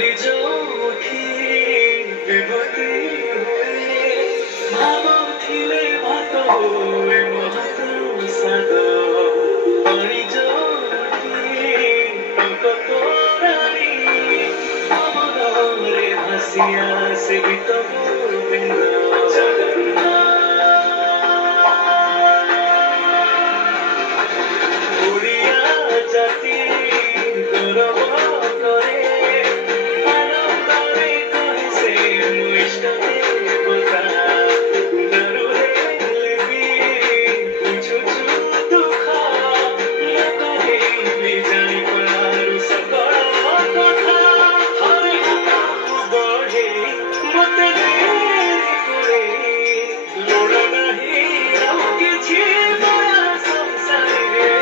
कलिजो उठी विभूति हुए भावुथिले भात हुए महत साद कलिजो उठी टंक तोरानी अमरे भासिया से गीत गोविंद জাতি গৌরব করে আনন্দে কহিছে মুষ্ট দেবতা দারু হেলবি বুঝুছু দুঃখ কহিবি জানি পারু সকল কথা হরে বঢ়ে মতে দেরি করে লোড় নাহি ଆଉ କିଛି ଦୟା ସଂସାରରେ